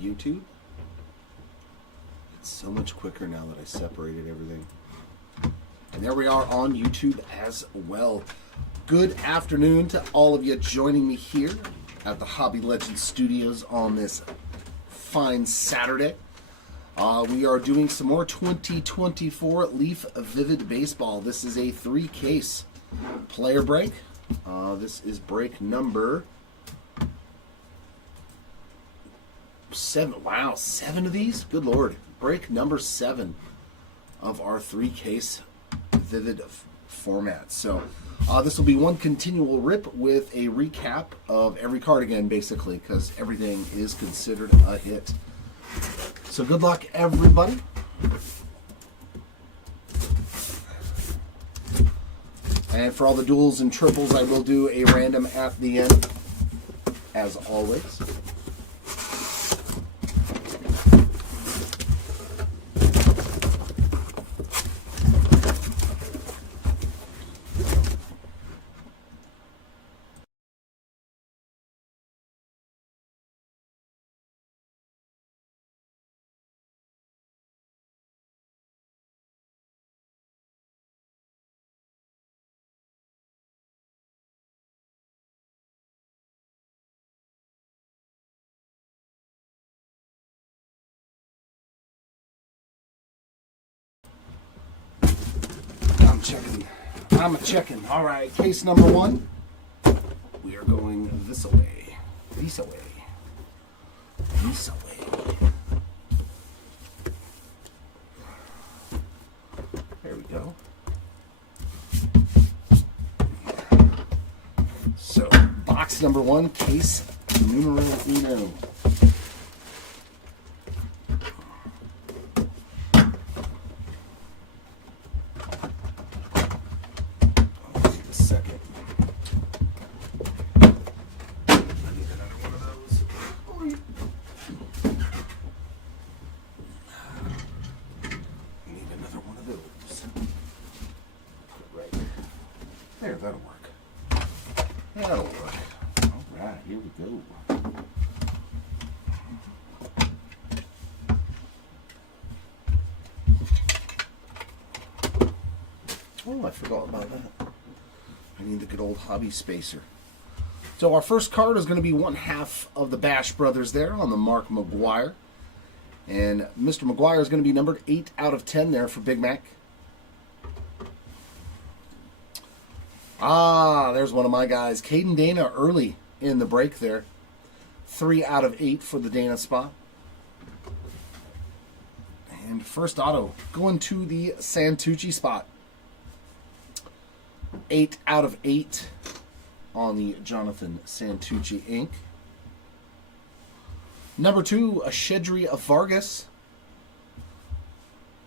YouTube. It's so much quicker now that I separated everything. And there we are on YouTube as well. Good afternoon to all of you joining me here at the Hobby Legends Studios on this fine Saturday. We are doing some more 2024 Leaf Vivid Baseball. This is a 3-case player break. This is break number 7. Wow, 7 of these? Good Lord. Break number 7 of our 3-case Vivid format. So this will be one continual rip with a recap of every card again, basically, because everything is considered a hit. So good luck, everybody. And for all the duals and triples, I will do a random at the end, as always. I'm checking. All right, case number 1. We are going this away. This away. This away. There we go. So, box number 1, case numero uno. There, that'll work. That'll work. All right, here we go. Oh, I forgot about that. I need the good old hobby spacer. So our first card is going to be 1/2 of the Bash Brothers there on the Mark McGuire. And Mr. McGuire is going to be numbered 8 out of 10 there for Big Mac. Ah, there's one of my guys. Caden Dana early in the break there. 3 out of 8 for the Dana spot. And first auto going to the Santucci spot. 8 out of 8 on the Jonathan Santucci ink. Number 2, a Shedry of Vargas.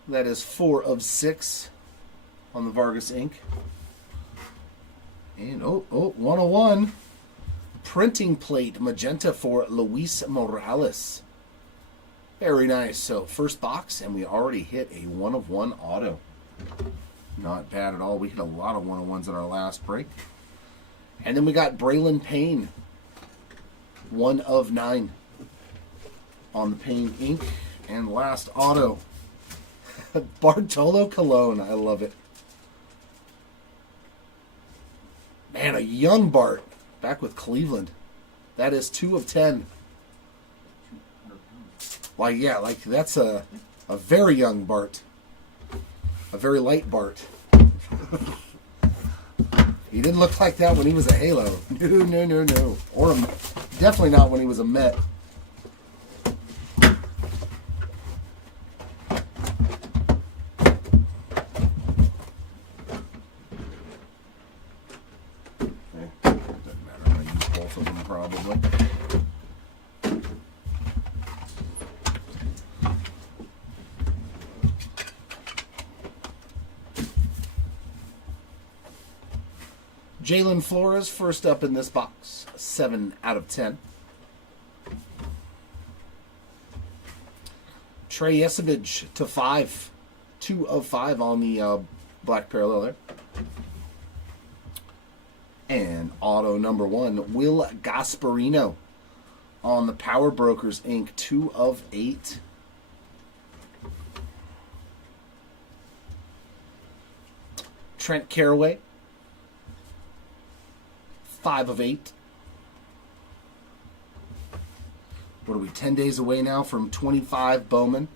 That is 4 of 6 on the Vargas ink. And 101. Printing plate magenta for Luis Morales. Very nice. So first box, and we already hit a 1/1 auto. Not bad at all. We hit a lot of 1/1s in our last break. And then we got Braylon Payne. 1 of 9 on the Payne ink. And last auto. Bartolo Colon. I love it. Man, a young Bart back with Cleveland. That is 2 of 10. Why, yeah, like that's a very young Bart. A very light Bart. He didn't look like that when he was a Halo. No. Or definitely not when he was a Met. Probably. Jalen Flores first up in this box, 7 out of 10. Trey Yesevich to 5, 2 of 5 on the black parallel there. And auto number 1, Will Gasparino on the Power Brokers Inc. 2 of 8. Trent Carraway, 5 of 8. What are we, 10 days away now from 25 Bowman?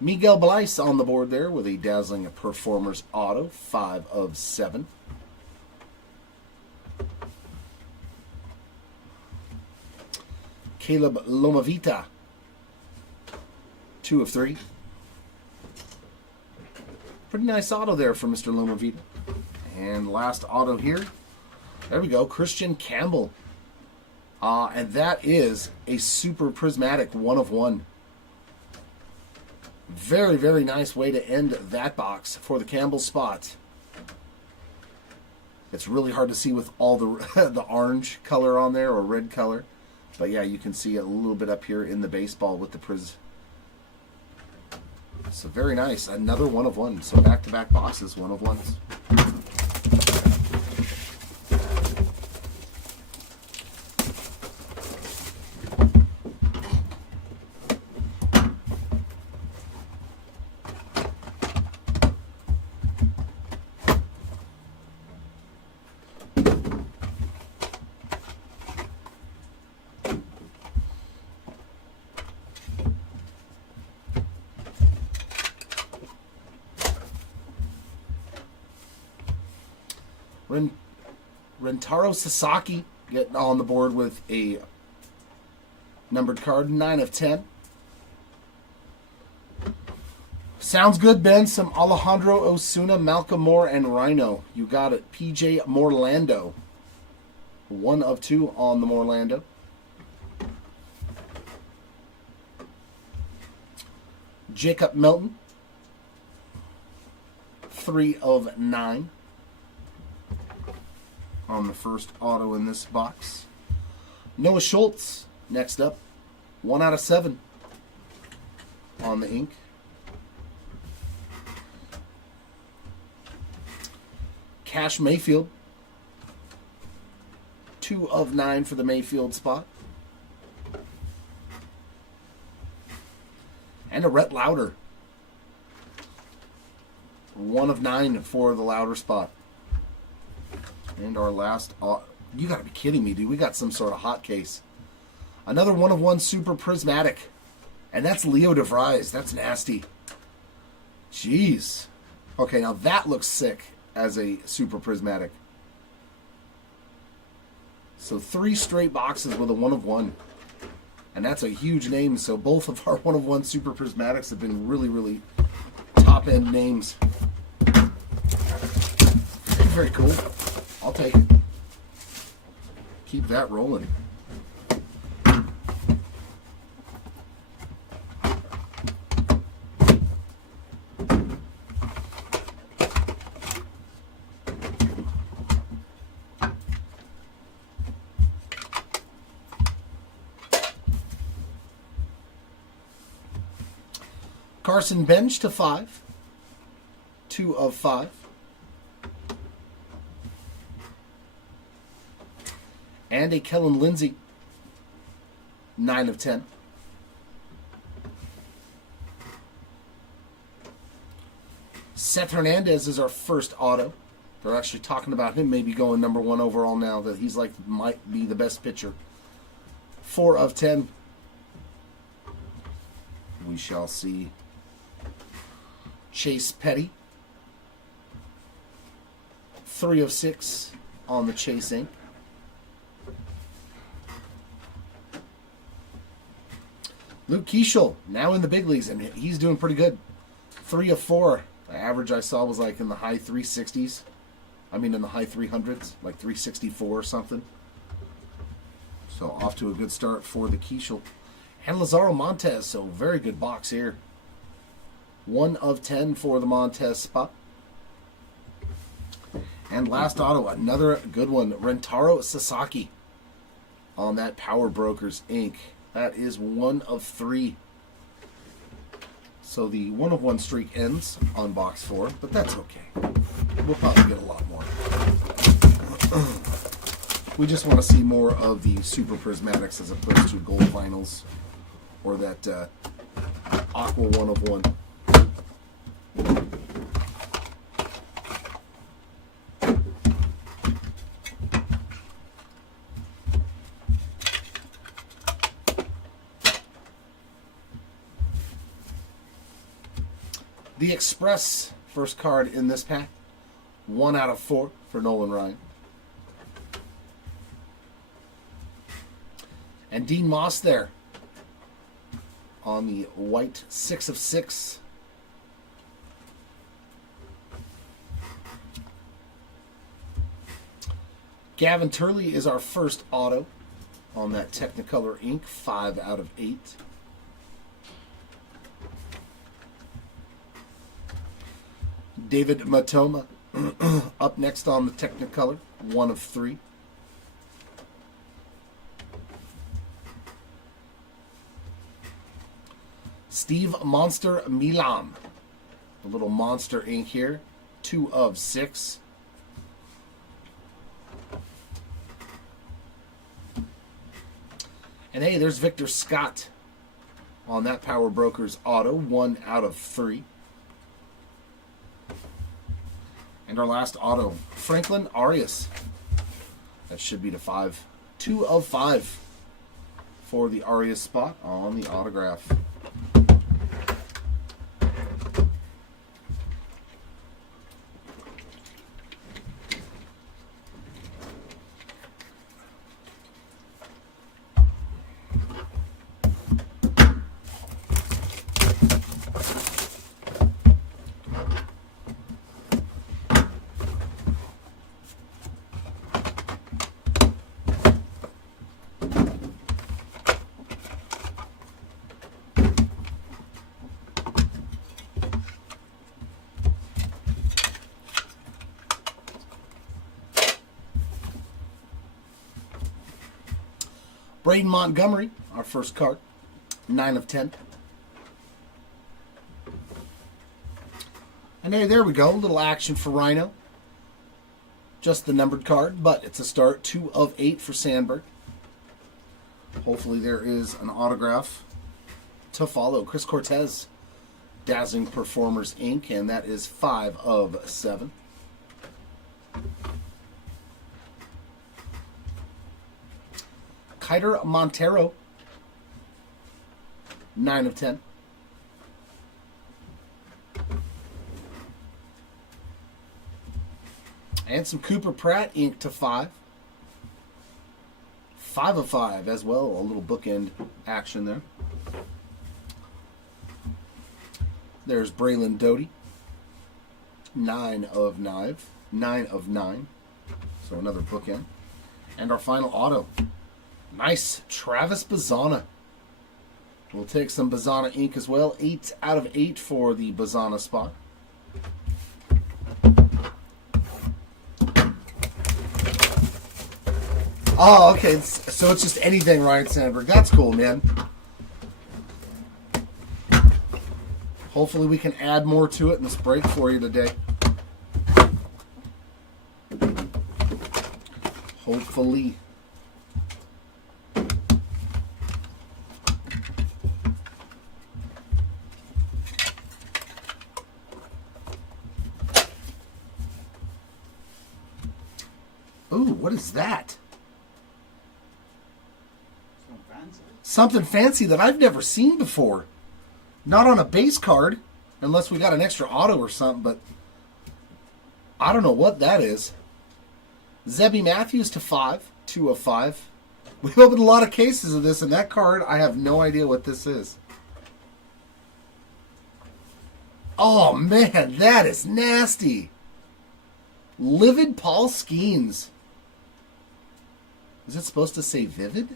Miguel Bleis on the board there with a dazzling Performers Auto, 5 of 7. Caleb Lomavita, 2 of 3. Pretty nice auto there for Mr. Lomavita. And last auto here. There we go, Christian Campbell. And that is a super prismatic 1 of 1. Very, very nice way to end that box for the Campbell spot. It's really hard to see with all the the orange color on there or red color. But yeah, you can see it a little bit up here in the baseball with the Priz. So very nice. Another 1 of 1. So back-to-back boxes, 1 of 1s. Rentaro Sasaki getting on the board with a numbered card, 9 of 10. Sounds good, Ben. Some Alejandro Osuna, Malcolm Moore, and Rhino. You got it. PJ Morlando. 1 of 2 on the Morlando. Jacob Melton. 3 of 9. On the first auto in this box. Noah Schultz, next up. 1 out of 7 on the ink. Cash Mayfield. 2 of 9 for the Mayfield spot. And a Rhett Lauder. 1 of 9 for the Lauder spot. And our last, you gotta be kidding me, dude. We got some sort of hot case. Another 1 of 1 super prismatic. And that's Leo DeVries. That's nasty. Jeez. Okay, now that looks sick as a super prismatic. So 3 straight boxes with a 1 of 1. And that's a huge name. So both of our 1 of 1 super prismatics have been really, really top end names. Very cool. I'll take it. Keep that rolling. Carson Bench to 5. 2 of 5. And a Kellen Lindsay, 9 of 10. Seth Hernandez is our first auto. They're actually talking about him maybe going number 1 overall now, that he's like might be the best pitcher. 4 of 10. We shall see. Chase Petty, 3 of 6 on the Chase ink. Luke Keeschel, now in the big leagues, and he's doing pretty good. 3 of 4. The average I saw was like in the high 360s. I mean in the high 300s, like 364 or something. So off to a good start for the Keeschel. And Lazaro Montez, so very good box here. 1 of 10 for the Montez spot. And last auto, another good one. Rentaro Sasaki on that Power Brokers Inc. That is 1 of 3. So the 1 of 1 streak ends on box 4, but that's okay. We'll probably get a lot more. We just want to see more of the Super Prismatics as opposed to gold vinyls or that Aqua 1 of 1. The Express first card in this pack. 1 out of 4 for Nolan Ryan. And Dean Moss there on the white 6 of 6. Gavin Turley is our first auto on that Technicolor ink, 5 out of 8. David Matoma up next on the Technicolor, 1 of 3. Steve Monster Milam, a little monster ink here, 2 of 6. And hey, there's Victor Scott on that Power Brokers auto, 1 out of 3. And our last auto, Franklin Arias. That should be to 5. 2 of 5 for the Arias spot on the autograph. Braden Montgomery, our first card, 9 of 10. And hey, there we go, a little action for Rhino. Just the numbered card, but it's a start, 2 of 8 for Sandberg. Hopefully there is an autograph to follow. Chris Cortez, Dazzling Performers Inc., and that is 5 of 7. Kiter Montero, 9 of 10. And some Cooper Pratt ink to 5. 5 of 5 as well. A little bookend action there. There's Braylon Doty, 9 of 9. 9 of 9. So another bookend. And our final auto. Nice, Travis Bazzana. We'll take some Bazzana ink as well. 8 out of 8 for the Bazzana spot. Oh, okay. So it's just anything, Ryan Sandberg. That's cool, man. Hopefully we can add more to it in this break for you today. Hopefully. Ooh, what is that? Something fancy that I've never seen before. Not on a base card, unless we got an extra auto or something, but I don't know what that is. Zebby Matthews to 5, 2 of 5. We've opened a lot of cases of this, and that card, I have no idea what this is. Oh, man, that is nasty. Livid Paul Skeens. Is it supposed to say vivid?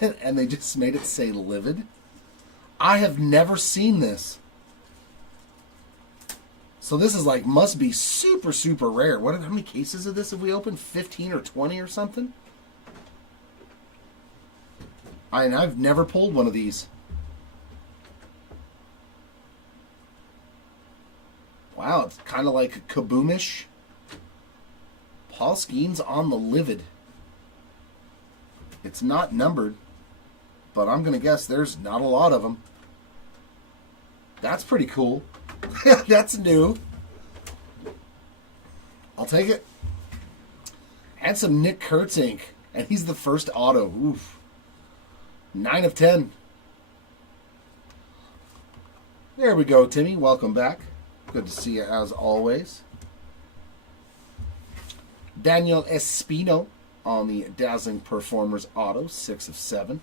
And they just made it say livid? I have never seen this. So this is like, must be super, super rare. How many cases of this have we opened? 15 or 20 or something? I've never pulled one of these. Wow, it's kind of like kaboomish. Paul Skeens on the livid. It's not numbered, but I'm going to guess there's not a lot of them. That's pretty cool. That's new. I'll take it. And some Nick Kurtz ink. And he's the first auto. Oof. 9 of 10. There we go, Timmy. Welcome back. Good to see you as always. Daniel Espino on the Dazzling Performers auto. 6 of 7.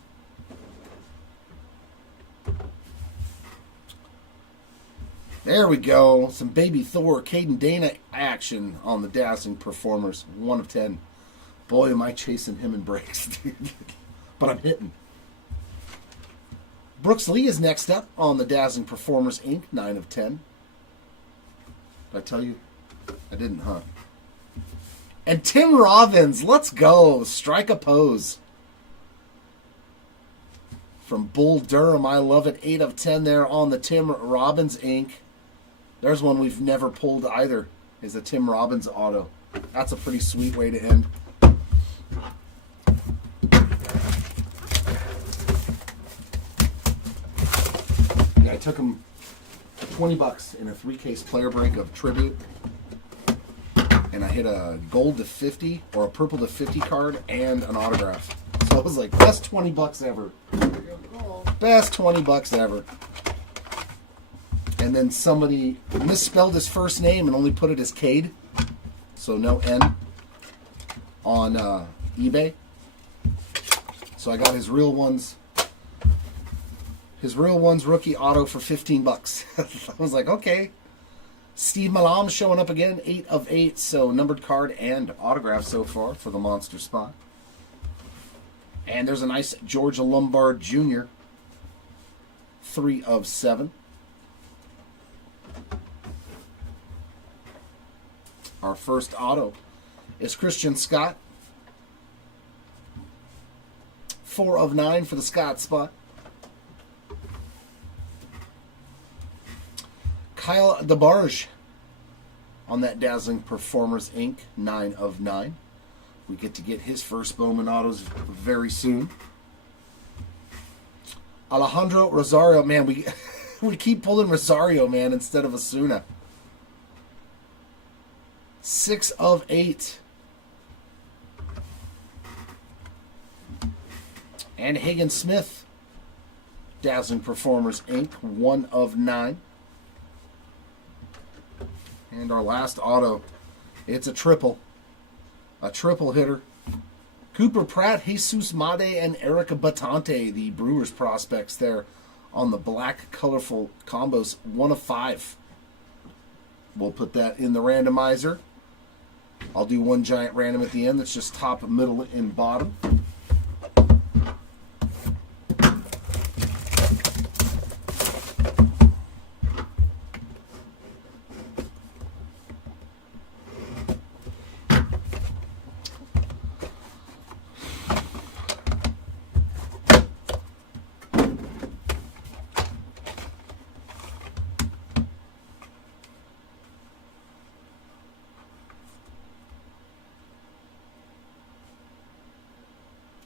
There we go. Some Baby Thor, Caden Dana action on the Dazzling Performers. 1 of 10. Boy, am I chasing him in breaks, dude. But I'm hitting. Brooks Lee is next up on the Dazzling Performers Inc. 9 of 10. Did I tell you? I didn't, huh? And Tim Robbins, let's go. Strike a pose. From Bull Durham, I love it. 8 of 10 there on the Tim Robbins Inc. There's one we've never pulled either, is a Tim Robbins auto. That's a pretty sweet way to end. Yeah, I took him $20 in a 3-case player break of Tribute. And I hit a gold to 50 or a purple to 50 card and an autograph. So it was like best $20 ever. Best $20 ever. And then somebody misspelled his first name and only put it as Cade. So no N on eBay. So I got his real ones. His real ones rookie auto for $15. I was like, okay. Steve Malam showing up again, 8 of 8. So numbered card and autograph so far for the monster spot. And there's a nice Georgia Lombard Jr. 3 of 7. Our first auto is Christian Scott. 4 of 9 for the Scott spot. Kyle DeBarge on that Dazzling Performers Inc. 9 of 9. We get to get his first Bowman autos very soon. Alejandro Rosario, man, we keep pulling Rosario, man, instead of Osuna. 6 of 8. And Hagen Smith, Dazzling Performers Inc. 1 of 9. And our last auto, it's a triple. A triple hitter. Cooper Pratt, Jesus Made, and Erica Batante, the Brewers prospects there on the black colorful combos. 1 of 5. We'll put that in the randomizer. I'll do one giant random at the end that's just top, middle, and bottom.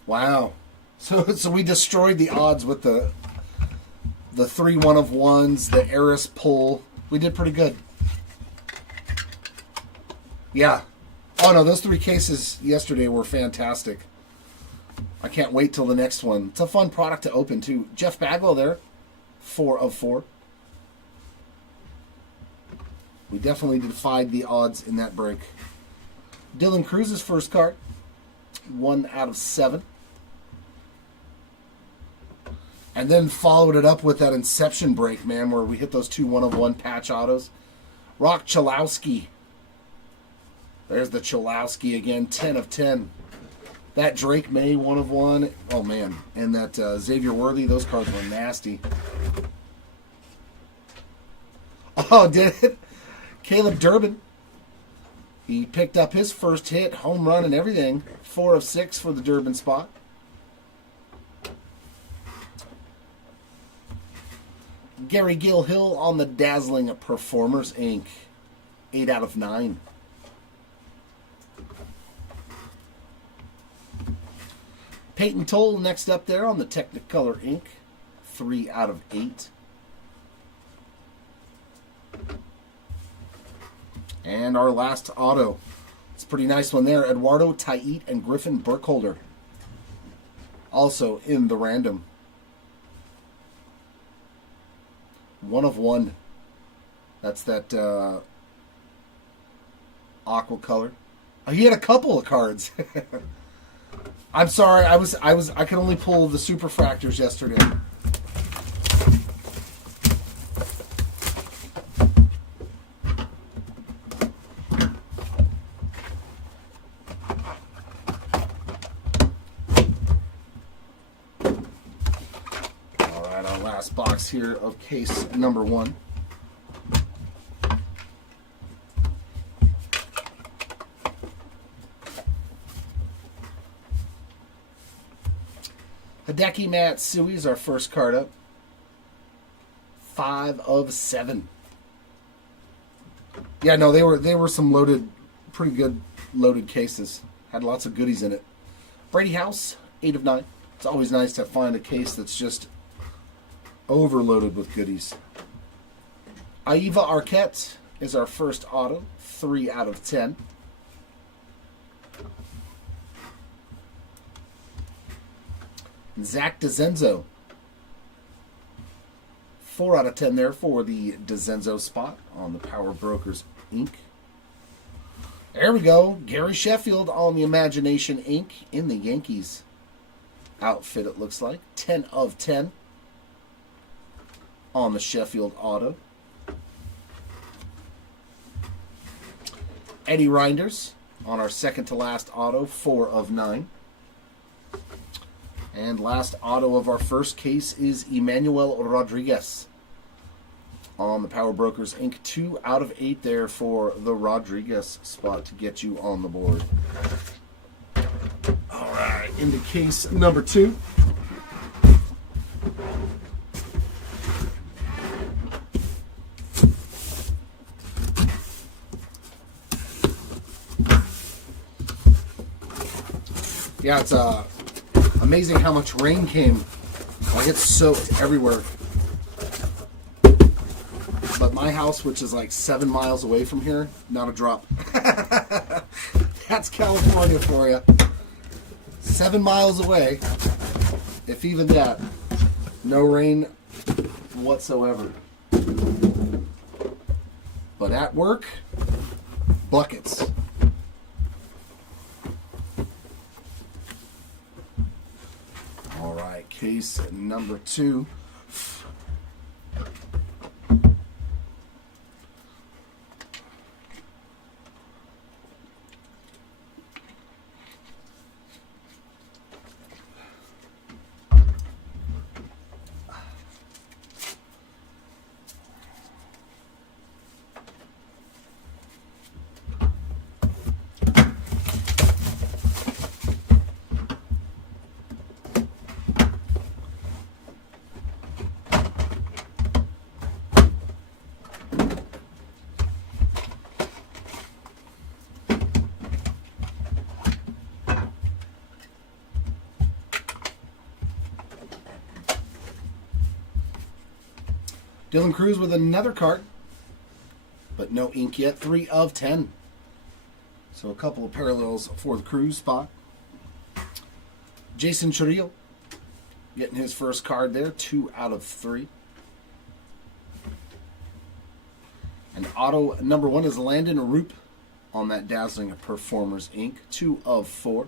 Wow. So we destroyed the odds with the 3 1-of-1s, the Eris pull. We did pretty good. Yeah. Oh no, those 3 cases yesterday were fantastic. I can't wait till the next one. It's a fun product to open too. Jeff Bagwell there, 4 of 4. We definitely defied the odds in that break. Dylan Cruz's first card, 1 out of 7. And then followed it up with that Inception break, man, where we hit those 2 1-of-1 patch autos. Rock Chalowski. There's the Chalowski again, 10 of 10. That Drake May 1-of-1. Oh, man. And that Xavier Worthy, those cards were nasty. Oh, did it? Caleb Durbin. He picked up his first hit, home run and everything. 4 of 6 for the Durbin spot. Gary Gilhill on the Dazzling Performers Inc. 8 out of 9. Peyton Toll next up there on the Technicolor ink. 3 out of 8. And our last auto. It's a pretty nice one there. Eduardo Tait and Griffin Burkholder. Also in the random. 1 of 1. That's that aqua color. Oh, he had a couple of cards. I'm sorry, I could only pull the superfractors yesterday. All right, our last box here of case number 1. Hideki Matsui is our first card up. 5 of 7. Yeah, no, they were some loaded, pretty good loaded cases. Had lots of goodies in it. Brady House, 8 of 9. It's always nice to find a case that's just overloaded with goodies. Aiva Arquette is our first auto. 3 out of 10. Zach DeZenzo. 4 out of 10 there for the DeZenzo spot on the Power Brokers ink. There we go. Gary Sheffield on the Imagination ink in the Yankees outfit, it looks like. 10 of 10 on the Sheffield auto. Eddie Reinders on our second to last auto. 4 of 9. And last auto of our first case is Emmanuel Rodriguez on the Power Brokers ink. 2 out of 8 there for the Rodriguez spot to get you on the board. All right, into case number 2. Yeah, it's amazing how much rain came. Like, it's soaked everywhere. But my house, which is like 7 miles away from here, not a drop. That's California for you. 7 miles away, if even that. No rain whatsoever. But at work, buckets. All right, case number 2. Dylan Cruz with another card, but no ink yet. 3 of 10. So a couple of parallels for the Cruz spot. Jason Churrillo getting his first card there. 2 out of 3. And auto number 1 is Landon Roop on that Dazzling Performers ink. 2 of 4.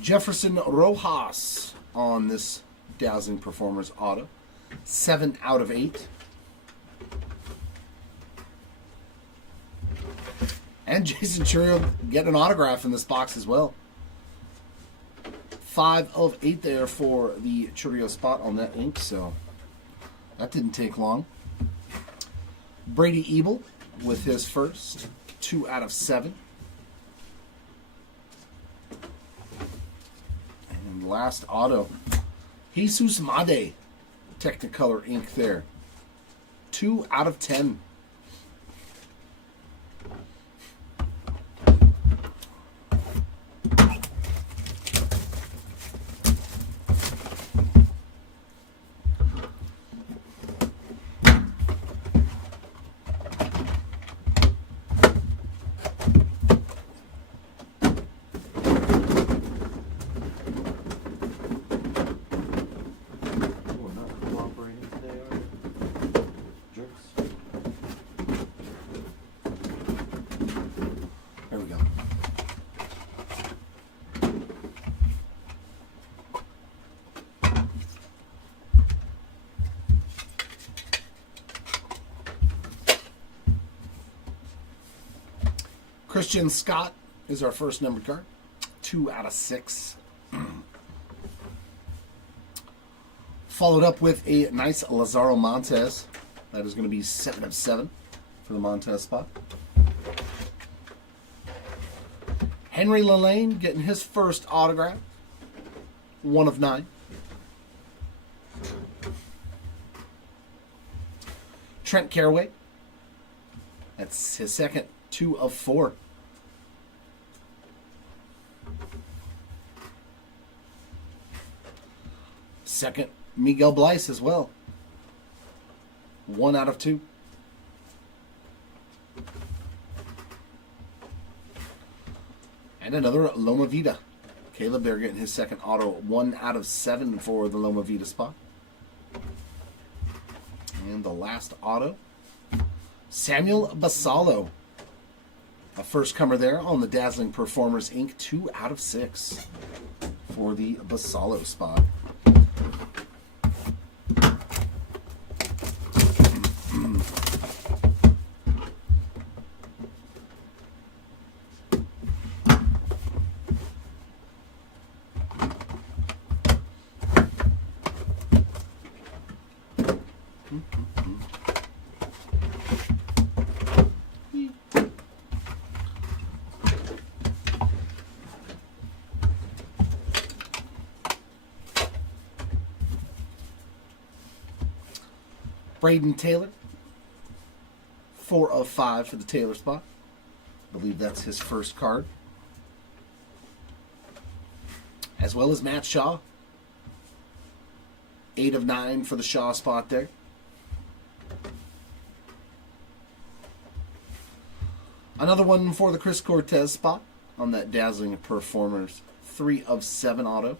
Jefferson Rojas on this Dazzling Performers auto. 7 out of 8. And Jason Churrillo getting an autograph in this box as well. 5 of 8 there for the Churrillo spot on that ink, so that didn't take long. Brady Ebel with his first. 2 out of 7. Last auto, Jesus Made, Technicolor ink there. 2 out of 10. Christian Scott is our first numbered card. 2 out of 6. Followed up with a nice Lazaro Montes. That is going to be 7 of 7 for the Montes spot. Henry Lillane getting his first autograph. 1 of 9. Trent Carraway. That's his second. 2 of 4. Second, Miguel Bleis as well. 1 out of 2. And another Loma Vida. Caleb there getting his second auto. 1 out of 7 for the Loma Vida spot. And the last auto, Samuel Basallo. A first comer there on the Dazzling Performers Inc. 2 out of 6 for the Basallo spot. Braden Taylor, 4 of 5 for the Taylor spot. I believe that's his first card. As well as Matt Shaw, 8 of 9 for the Shaw spot there. Another one for the Chris Cortez spot on that Dazzling Performers, 3 of 7 auto.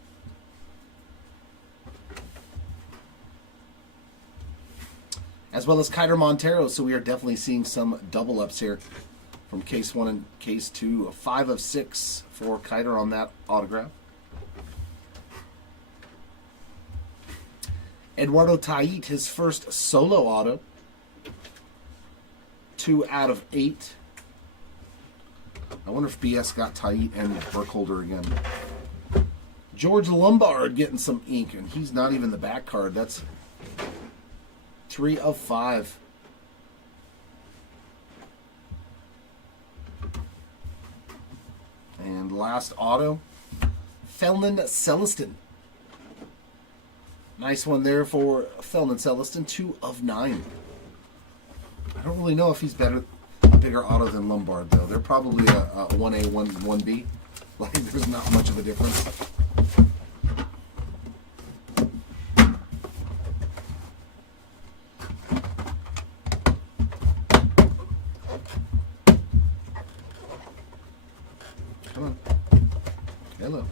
As well as Kiter Montero, so we are definitely seeing some double ups here from case 1 and case 2. 5 of 6 for Kiter on that autograph. Eduardo Tait, his first solo auto. 2 out of 8. I wonder if BS got Tait and Burkholder again. George Lombard getting some ink, and he's not even the back card. That's 3 of 5. And last auto, Felnin Celestin. Nice one there for Felnin Celestin, 2 of 9. I don't really know if he's a bigger auto than Lombard, though. They're probably a 1A, 1B. Like, there's not much of a difference. Come on. Hello.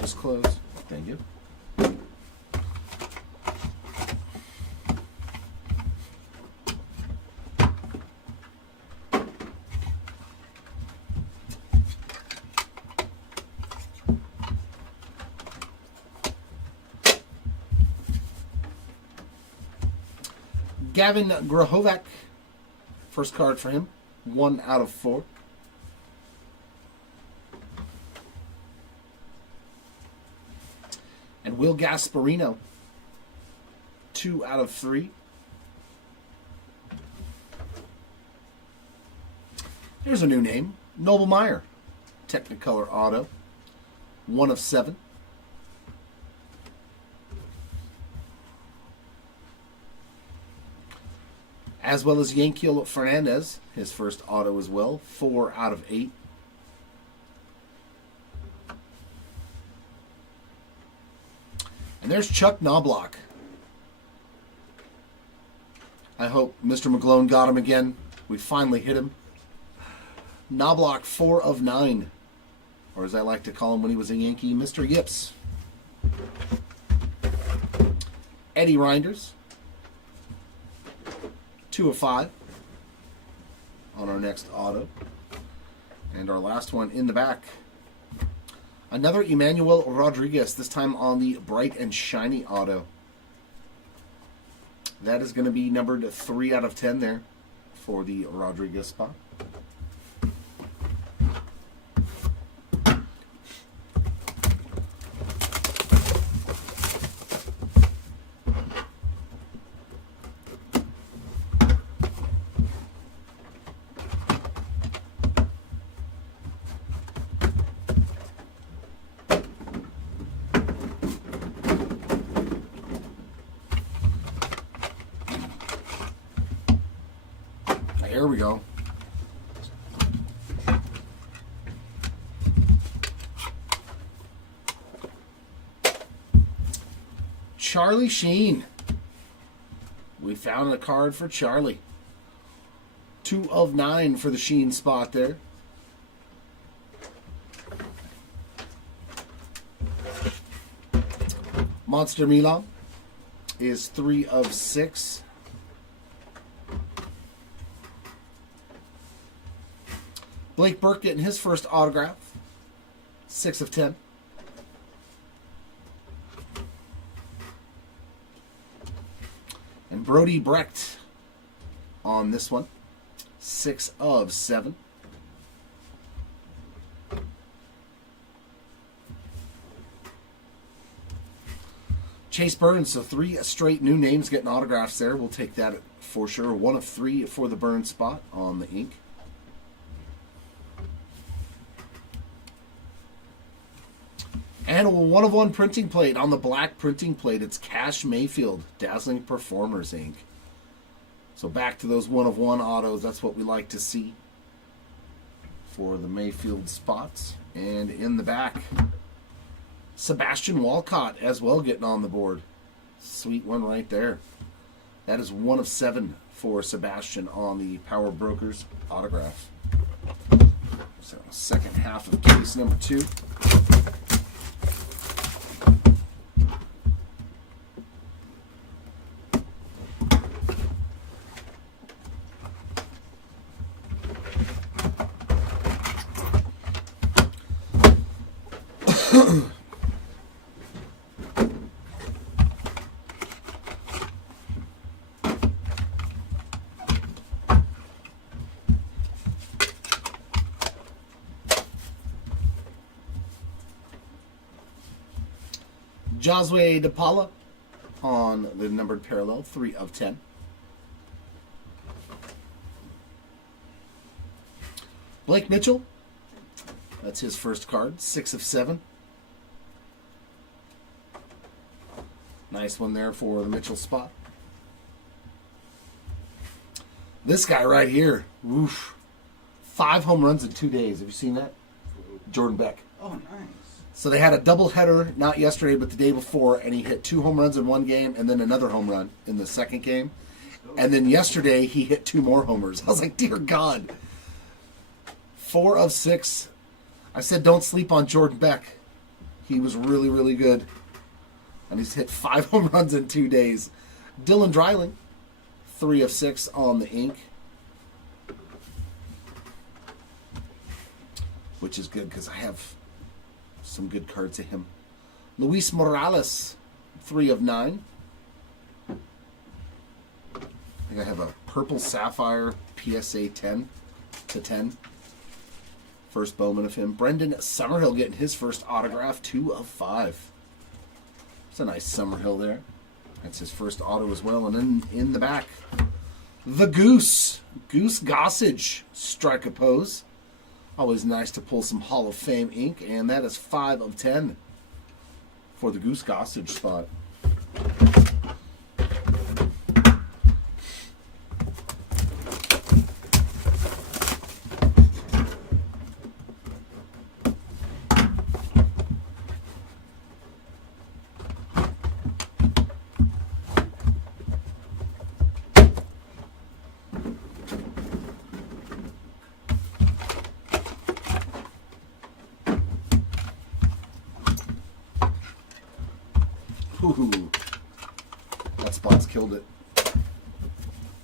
Just close. Thank you. Gavin Grahovac, first card for him, 1 out of 4. And Will Gasparino, 2 out of 3. Here's a new name, Noble Meyer, Technicolor auto, 1 of 7. As well as Yankiel Fernandez, his first auto as well, 4 out of 8. And there's Chuck Knobloch. I hope Mr. McGlone got him again. We finally hit him. Knobloch, 4 of 9. Or as I like to call him when he was a Yankee, Mr. Yips. Eddie Reinders, 2 of 5 on our next auto. And our last one in the back, another Emmanuel Rodriguez, this time on the bright and shiny auto. That is going to be numbered 3 out of 10 there for the Rodriguez spot. There we go. Charlie Sheen. We found a card for Charlie. 2 of 9 for the Sheen spot there. Monster Milan is 3 of 6. Blake Burke getting his first autograph. 6 of 10. And Brody Brecht on this one. 6 of 7. Chase Burns, so 3 straight new names getting autographs there. We'll take that for sure. 1 of 3 for the Burns spot on the ink. And a 1 of 1 printing plate on the black printing plate. It's Cash Mayfield, Dazzling Performers ink. So back to those 1 of 1 autos. That's what we like to see for the Mayfield spots. And in the back, Sebastian Walcott as well getting on the board. Sweet one right there. That is 1 of 7 for Sebastian on the Power Brokers autograph. So second half of case number 2. Josue DePaula on the numbered parallel, 3 of 10. Blake Mitchell, that's his first card, 6 of 7. Nice one there for the Mitchell spot. This guy right here, oof, 5 home runs in 2 days. Have you seen that? Jordan Beck. Oh, nice. So they had a doubleheader, not yesterday, but the day before, and he hit 2 home runs in one game and then another home run in the second game. And then yesterday, he hit 2 more homers. I was like, dear God. 4 of 6. I said, don't sleep on Jordan Beck. He was really, really good. And he's hit 5 home runs in 2 days. Dylan Dreiling, 3 of 6 on the ink. Which is good because I have some good cards of him. Luis Morales, 3 of 9. I think I have a purple sapphire PSA 10 to 10. First Bowman of him. Brendan Summerhill getting his first autograph, 2 of 5. It's a nice Summerhill there. That's his first auto as well. And then in the back, the Goose. Goose Gossage, strike a pose. Always nice to pull some Hall of Fame ink, and that is 5 of 10 for the Goose Gossage spot. Ooh, that spot's killed it.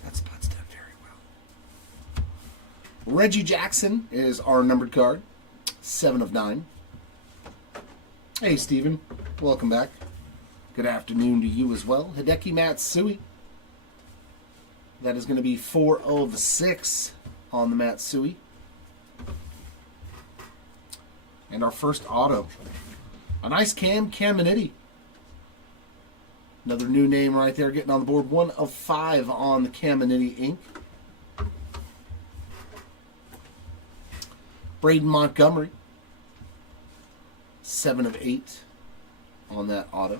That spot's done very well. Reggie Jackson is our numbered card. 7 of 9. Hey, Steven. Welcome back. Good afternoon to you as well. Hideki Matsui. That is going to be 4 of 6 on the Matsui. And our first auto. A nice Caminiti. Another new name right there getting on the board. 1 of 5 on the Caminiti ink. Braden Montgomery. 7 of 8 on that auto.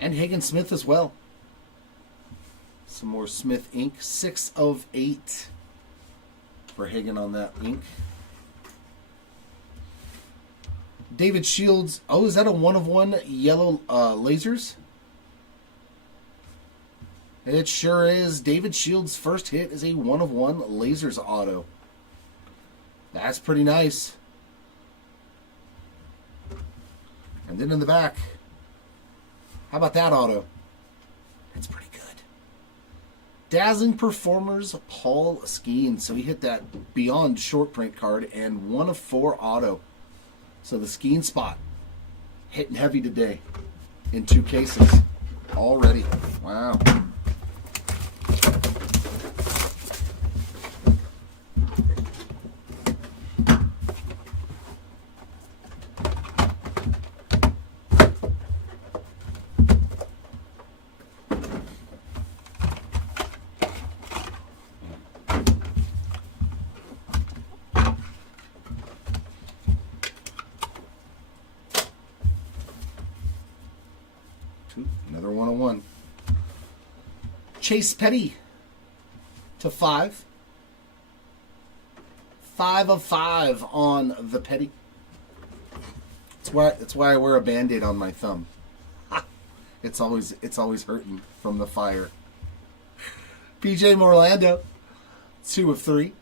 And Hagen Smith as well. Some more Smith ink. 6 of 8 for Hagen on that ink. David Shields. Oh, is that a 1 of 1 yellow lasers? It sure is. David Shields' first hit is a 1 of 1 lasers auto. That's pretty nice. And then in the back, how about that auto? That's pretty good. Dazzling Performers, Paul Skeen. So he hit that beyond short print card and 1 of 4 auto. So the Skeen spot hitting heavy today in 2 cases already. Wow. Another 1 of 1. Chase Petty to 5. 5 of 5 on the Petty. That's why I wear a Band-Aid on my thumb. It's always hurting from the fire. PJ Morlando, 2 of 3.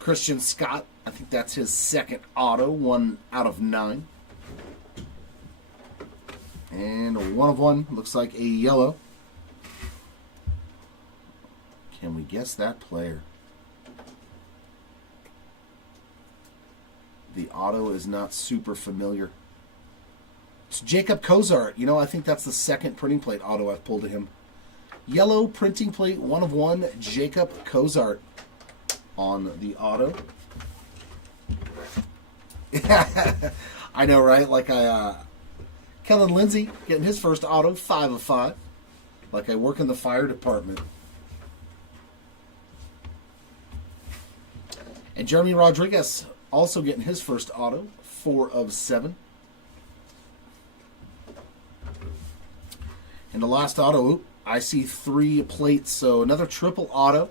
Christian Scott, I think that's his second auto, 1 out of 9. And a 1 of 1, looks like a yellow. Can we guess that player? The auto is not super familiar. It's Jacob Cozart. You know, I think that's the second printing plate auto I've pulled to him. Yellow printing plate, 1 of 1, Jacob Cozart on the auto. I know, right? Like Kellen Lindsay getting his first auto, 5 of 5. Like I work in the fire department. And Jeremy Rodriguez also getting his first auto, 4 of 7. And the last auto, I see 3 plates, so another triple auto.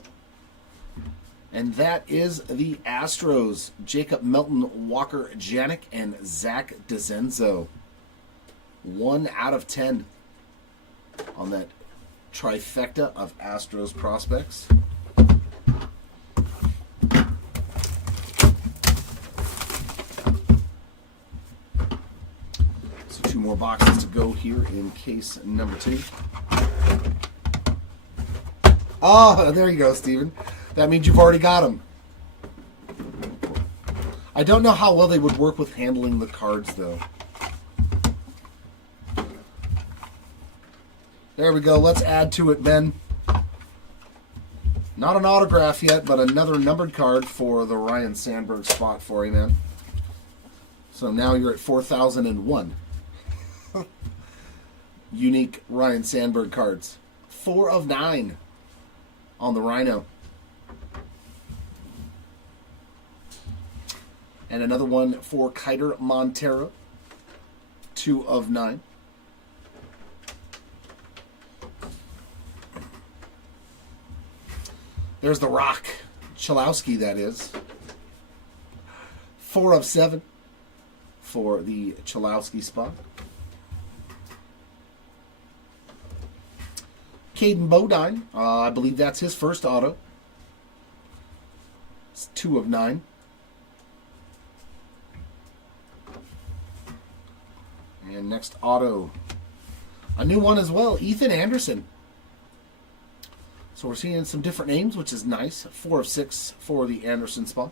And that is the Astros. Jacob Melton, Walker Janik, and Zach DeZenzo. 1 out of 10 on that trifecta of Astros prospects. So 2 more boxes to go here in case number 2. Oh, there you go, Steven. That means you've already got them. I don't know how well they would work with handling the cards, though. There we go. Let's add to it, Ben. Not an autograph yet, but another numbered card for the Ryan Sandberg spot for you, man. So now you're at 4,001. Unique Ryan Sandberg cards. 4 of 9 on the Rhino. And another one for Kiter Montero. 2 of 9. There's the Rock. Chalowski, that is. 4 of 7 for the Chalowski spot. Caden Bodine. I believe that's his first auto. It's 2 of 9. And next auto, a new one as well, Ethan Anderson. So we're seeing some different names, which is nice. 4 of 6 for the Anderson spot.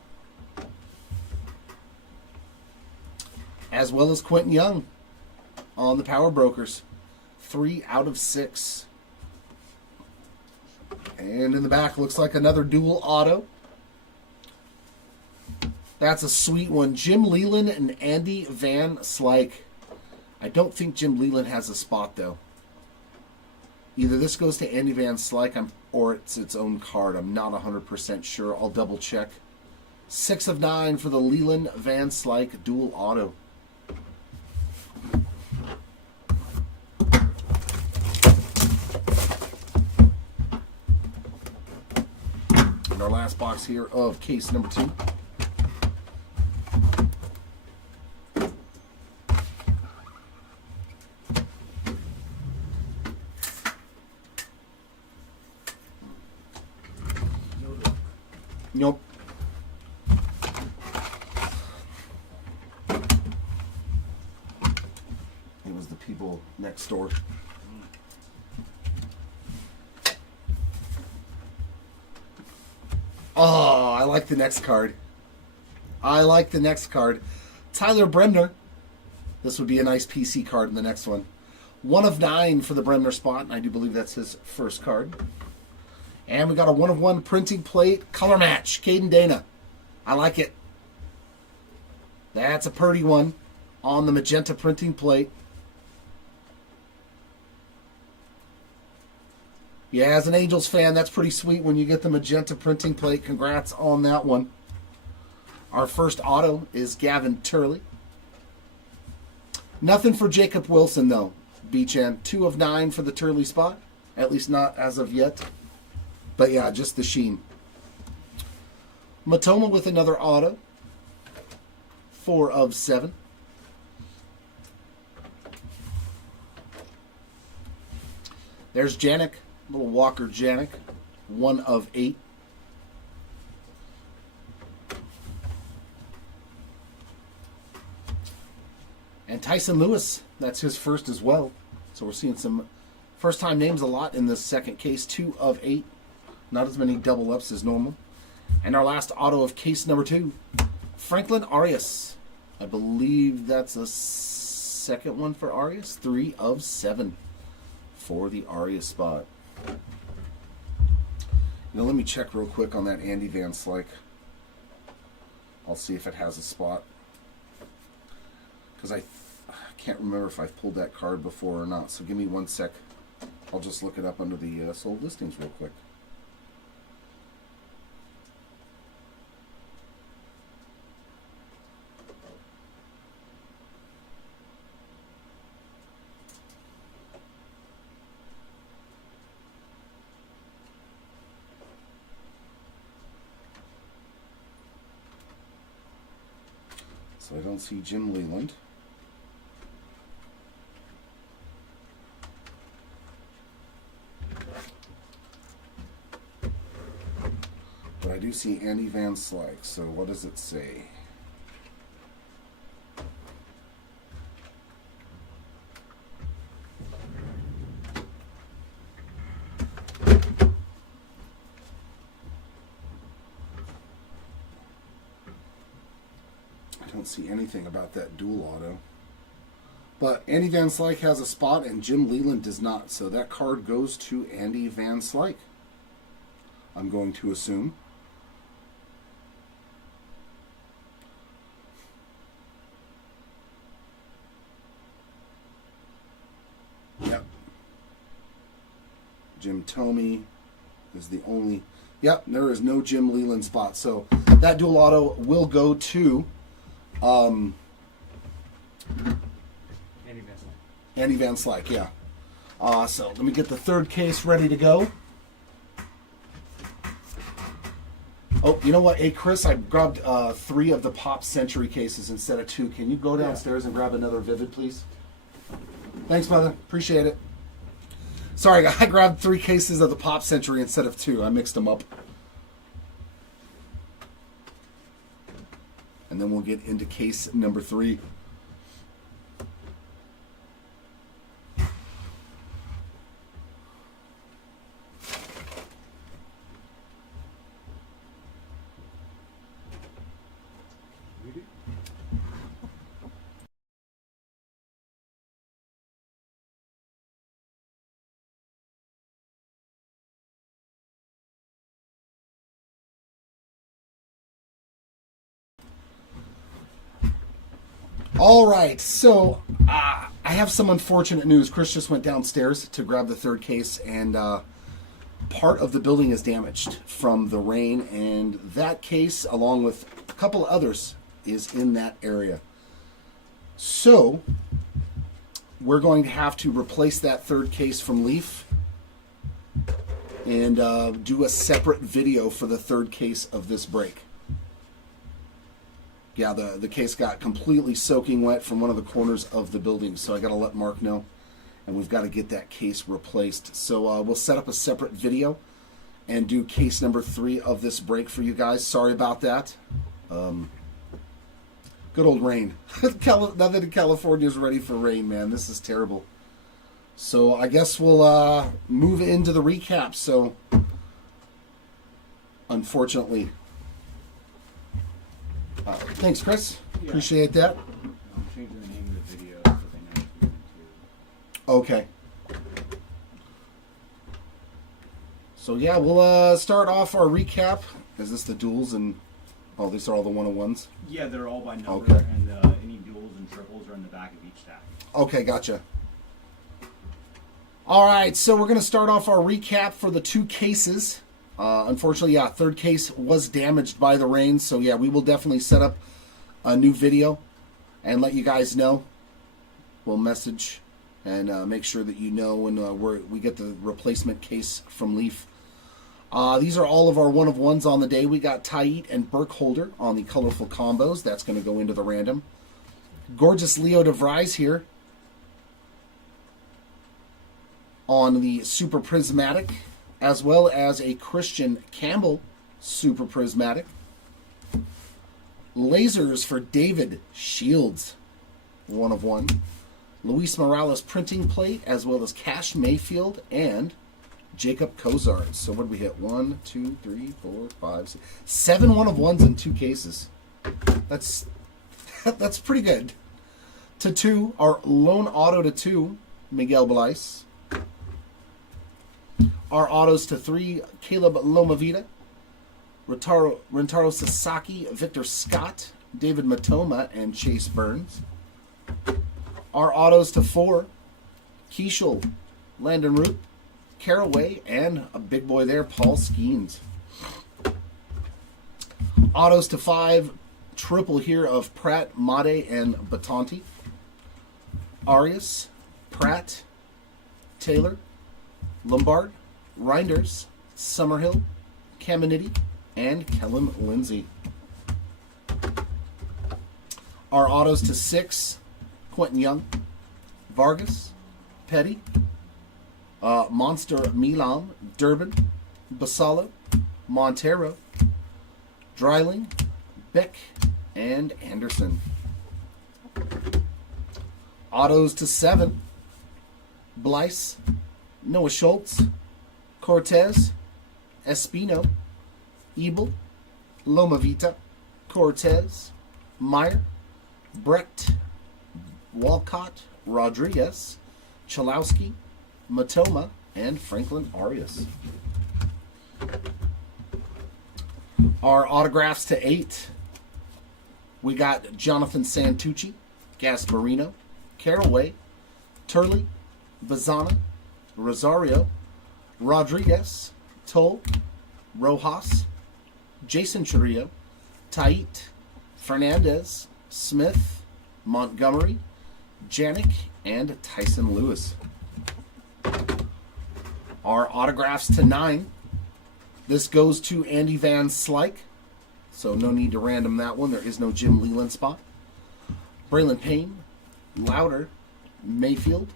As well as Quentin Young on the Power Brokers. 3 out of 6. And in the back, looks like another dual auto. That's a sweet one. Jim Leland and Andy Van Slyke. I don't think Jim Leland has a spot, though. Either this goes to Andy Van Slyke or it's its own card. I'm not 100% sure. I'll double check. 6 of 9 for the Leland Van Slyke dual auto. And our last box here of case number 2. Nope. It was the people next door. Oh, I like the next card. Tyler Bremner. This would be a nice PC card in the next one. 1 of 9 for the Bremner spot, and I do believe that's his first card. And we got a 1 of 1 printing plate color match. Caden Dana. I like it. That's a pretty one on the magenta printing plate. Yeah, as an Angels fan, that's pretty sweet when you get the magenta printing plate. Congrats on that one. Our first auto is Gavin Turley. Nothing for Jacob Wilson, though. B-Chan, 2 of 9 for the Turley spot. At least not as of yet. But yeah, just the sheen. Matoma with another auto. 4 of 7. There's Janik. Little Walker Janik. 1 of 8. And Tyson Lewis. That's his first as well. So we're seeing some first-time names a lot in this second case. 2 of 8. Not as many double ups as normal. And our last auto of case number 2, Franklin Arias. I believe that's a second one for Arias. 3 of 7 for the Arias spot. Let me check real quick on that Andy Van Slyke. I'll see if it has a spot. Because I can't remember if I've pulled that card before or not. So give me 1 sec. I'll just look it up under the sold listings real quick. So I don't see Jim Leland. But I do see Andy Van Slyke. So what does it say? I don't see anything about that dual auto. But Andy Van Slyke has a spot and Jim Leland does not. So that card goes to Andy Van Slyke, I'm going to assume. Yep. Jim Thome is the only... Yep, there is no Jim Leland spot. So that dual auto will go to... Andy Van Slyke, yeah. So let me get the third case ready to go. Oh, you know what? Hey, Chris, I grabbed 3 of the Pop Century cases instead of 2. Can you go downstairs and grab another Vivid, please? Thanks, brother. Appreciate it. Sorry, I grabbed 3 cases of the Pop Century instead of 2. I mixed them up. And then we'll get into case number 3. All right, so I have some unfortunate news. Chris just went downstairs to grab the third case, and part of the building is damaged from the rain, and that case, along with a couple others, is in that area. So we're going to have to replace that third case from Leaf and do a separate video for the third case of this break. Yeah, the case got completely soaking wet from one of the corners of the building, so I got to let Mark know, and we've got to get that case replaced. So we'll set up a separate video and do case number 3 of this break for you guys. Sorry about that. Good old rain. Nothing in California is ready for rain, man. This is terrible. So I guess we'll move into the recap. So, unfortunately, thanks, Chris. Yeah. Appreciate that. I'm changing the name of the video so they know it's moving to. Okay. So yeah, we'll start off our recap. Is this the duels and? Oh, these are all the 101s? Yeah, they're all by number, okay. And any duels and triples are in the back of each stack. Okay, gotcha. All right, so we're going to start off our recap for the 2 cases. Unfortunately, yeah, third case was damaged by the rain, so yeah, we will definitely set up a new video and let you guys know. We'll message and make sure that you know when we get the replacement case from Leaf. These are all of our 1-of-1s on the day. We got Tait and Burkholder on the colorful combos. That's going to go into the random. Gorgeous Leo DeVries here on the Super Prismatic, as well as a Christian Campbell Super Prismatic. Lasers for David Shields, 1-of-1. Luis Morales printing plate, as well as Cash Mayfield and Jacob Kozar. So what did we hit? 1, 2, 3, 4, 5, 6, 7 1-of-1s in 2 cases. That's pretty good. To 2, our lone auto to 2, Miguel Blais. Our autos to 3, Caleb Lomavita, Rentaro Sasaki, Victor Scott, David Matoma, and Chase Burns. Our autos to 4, Keishel, Landon Root, Caraway, and a big boy there, Paul Skeens. Autos to 5, triple here of Pratt, Made, and Batanti. Arias, Pratt, Taylor, Lombard, Reinders, Summerhill, Caminiti, and Kellen Lindsay. Our autos to 6, Quentin Young, Vargas, Petty, Monster Milan, Durbin, Basalo, Montero, Dreiling, Beck, and Anderson. Autos to 7, Blyce, Noah Schultz, Cortez, Espino, Ebel, Lomavita, Cortez, Meyer, Brecht, Walcott, Rodriguez, Chalowski, Matoma, and Franklin Arias. Our autographs to 8. We got Jonathan Santucci, Gasparino, Caraway, Turley, Bazana, Rosario, Rodriguez, Toll, Rojas, Jason Churrillo, Tait, Fernandez, Smith, Montgomery, Janik, and Tyson Lewis. Our autographs to 9. This goes to Andy Van Slyke, so no need to random that one. There is no Jim Leland spot. Braylon Payne, Louder, Mayfield,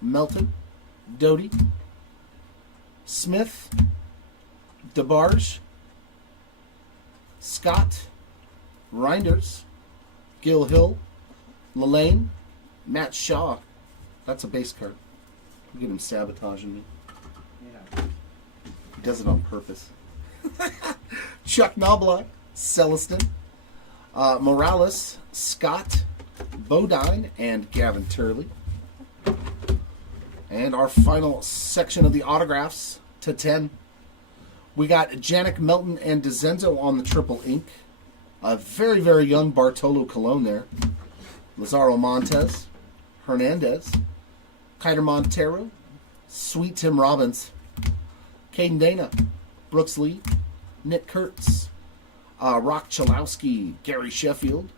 Melton, Doty, Smith, DeBarge, Scott, Reinders, Gil Hill, Lelane, Matt Shaw. That's a base card. Look at him sabotaging me. Yeah. He does it on purpose. Chuck Knobloch, Celestin, Morales, Scott, Bodine, and Gavin Turley. And our final section of the autographs to 10. We got Janik, Melton, and DeZenzo on the triple ink. A very, very young Bartolo Colon there. Lazaro Montes, Hernandez, Kiter Montero, Sweet Tim Robbins, Caden Dana, Brooks Lee, Nick Kurtz, Rock Chalowski, Gary Sheffield,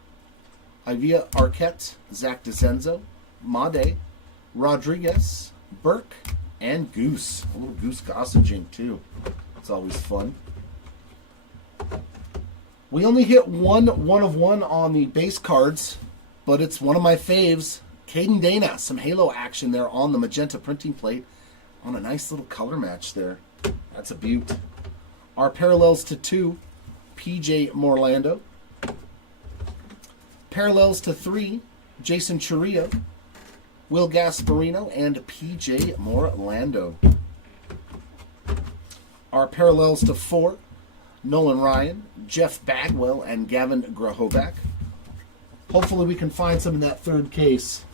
Ivia Arquette, Zach DeZenzo, Made, Rodriguez, Burke, and Goose. A little Goose Gossaging, too. It's always fun. We only hit one of one on the base cards, but it's one of my faves. Caden Dana, some Halo action there on the magenta printing plate on a nice little color match there. That's a beaut. Our parallels to 2, PJ Morlando. Parallels to 3, Jason Churrillo, Will Gasparino, and PJ Morlando. Our parallels to 4, Nolan Ryan, Jeff Bagwell, and Gavin Grahovac. Hopefully we can find some in that third case.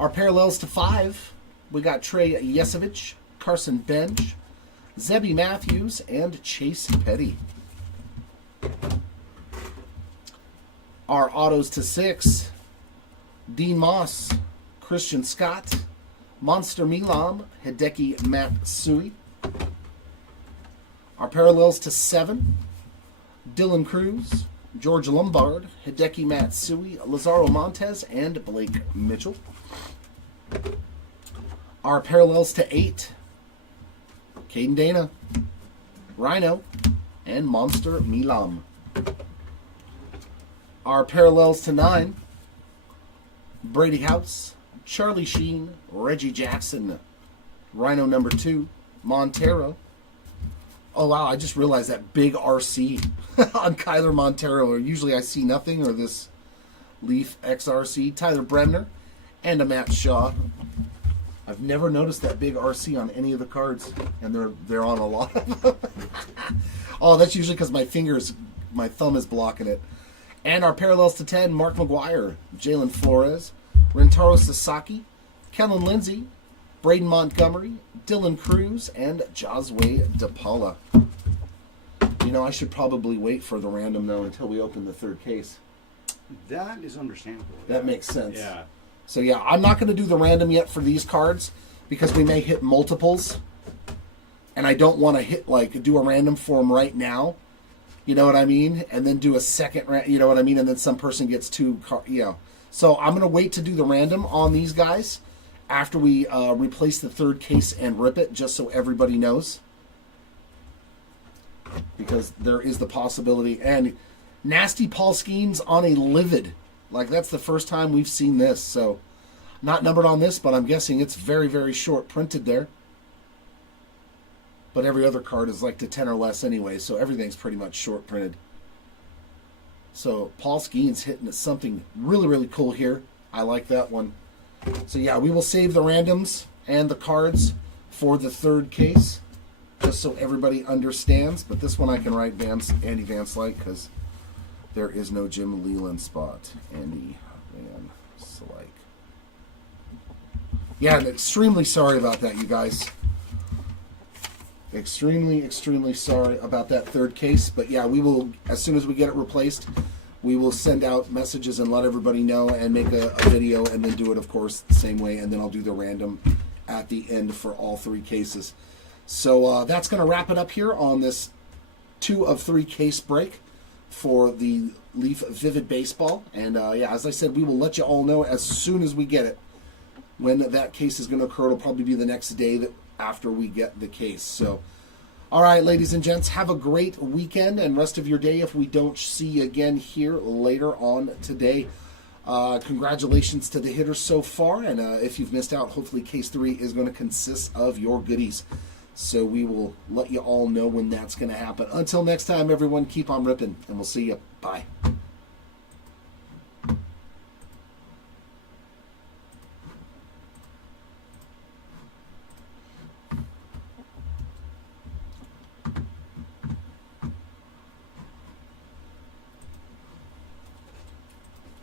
Our parallels to 5, we got Trey Yesevich, Carson Bench, Zebby Matthews, and Chase Petty. Our autos to 6, Dean Moss, Christian Scott, Monster Milam, Hideki Matsui. Our parallels to 7, Dylan Cruz, George Lombard, Hideki Matsui, Lazaro Montez, and Blake Mitchell. Our parallels to 8, Caden Dana, Rhino, and Monster Milam. Our parallels to 9, Brady House, Charlie Sheen, Reggie Jackson, Rhino number 2, Montero. Oh wow, I just realized that big RC on Kyler Montero. Usually I see nothing, or this Leaf XRC. Tyler Bremner and a Matt Shaw. I've never noticed that big RC on any of the cards, and they're on a lot of them. Oh, that's usually because my thumb is blocking it. And our parallels to 10, Mark McGuire, Jalen Flores, Rentaro Sasaki, Kellen Lindsay, Braden Montgomery, Dylan Cruz, and Josue DePaula. You know, I should probably wait for the random, though, until we open the third case. That is understandable. That makes sense. Yeah. So, yeah, I'm not going to do the random yet for these cards because we may hit multiples. And I don't want to do a random for them right now. You know what I mean? And then do a second, you know what I mean? And then some person gets 2 cards, you know. So I'm going to wait to do the random on these guys after we replace the third case and rip it, just so everybody knows. Because there is the possibility. And Nasty Paul Skeens on a livid. Like, that's the first time we've seen this. So, not numbered on this, but I'm guessing it's very, very short printed there. But every other card is like to 10 or less anyway, so everything's pretty much short printed. So Paul Skeens hitting something really, really cool here. I like that one. So yeah, we will save the randoms and the cards for the third case, just so everybody understands. But this one I can write Andy Van Slyke because there is no Jim Leland spot. Andy Van Slyke. Yeah, I'm extremely sorry about that, you guys. Extremely, extremely sorry about that third case. But yeah, we will, as soon as we get it replaced, we will send out messages and let everybody know and make a video and then do it, of course, the same way. And then I'll do the random at the end for all 3 cases. So that's going to wrap it up here on this 2 of 3 case break for the Leaf Vivid Baseball. And yeah, as I said, we will let you all know as soon as we get it. When that case is going to occur, it'll probably be the next day after we get the case. So, all right, ladies and gents, have a great weekend and rest of your day if we don't see you again here later on today. Congratulations to the hitters so far, and if you've missed out, hopefully case 3 is going to consist of your goodies. So we will let you all know when that's going to happen. Until next time, everyone, keep on ripping, and we'll see you. Bye.